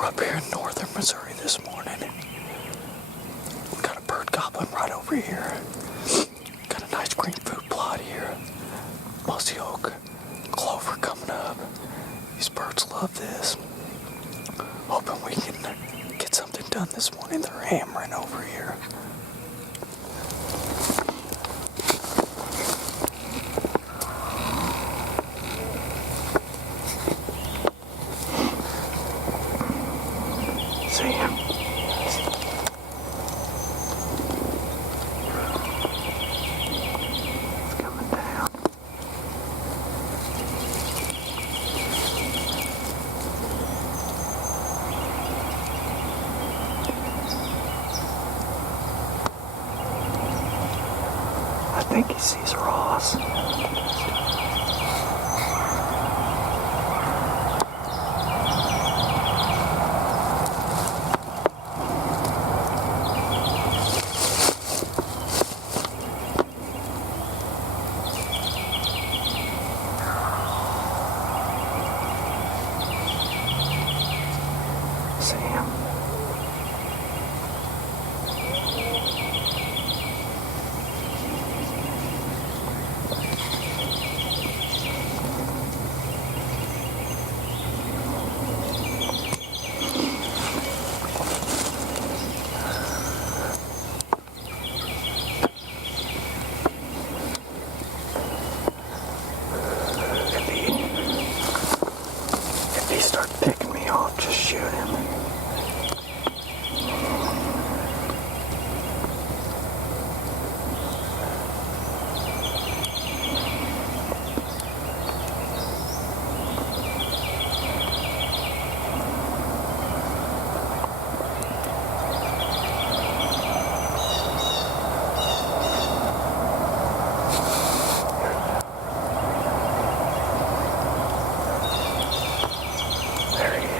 We're up here in northern Missouri this morning. We got a bird gobbling right over here. Got a nice green food plot here. Mossy oak, clover coming up. These birds love this. Hoping we can get something done this morning. They're hammering over here. See him? It's coming down. I think he sees Ross. See him? If he starts picking me off, just shoot him. There he is.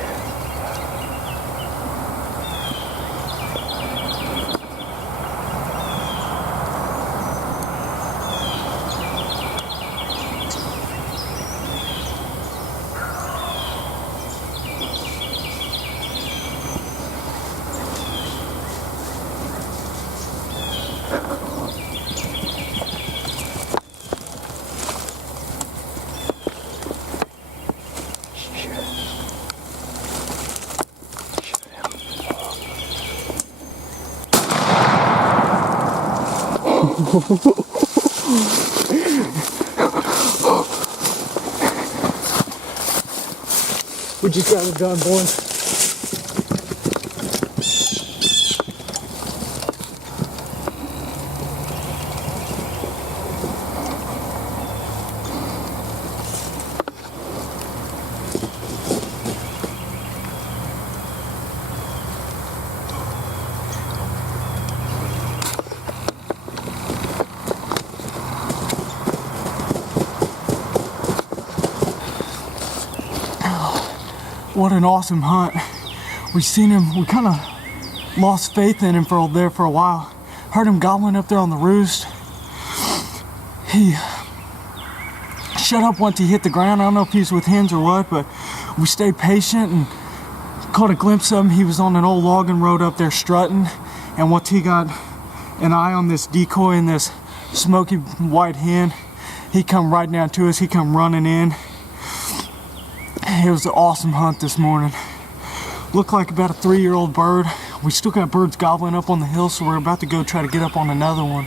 We just got it done, boys. What an awesome hunt. We seen him, we kind of lost faith in him for a while. Heard him gobbling up there on the roost. He shut up once he hit the ground. I don't know if he's with hens or what, but we stayed patient and caught a glimpse of him. He was on an old logging road up there strutting, and once he got an eye on this decoy and this smoky white hen, he come right down to us. He come running in. It was an awesome hunt this morning. Looked like about a 3-year-old bird. We still got birds gobbling up on the hill, so we're about to go try to get up on another one.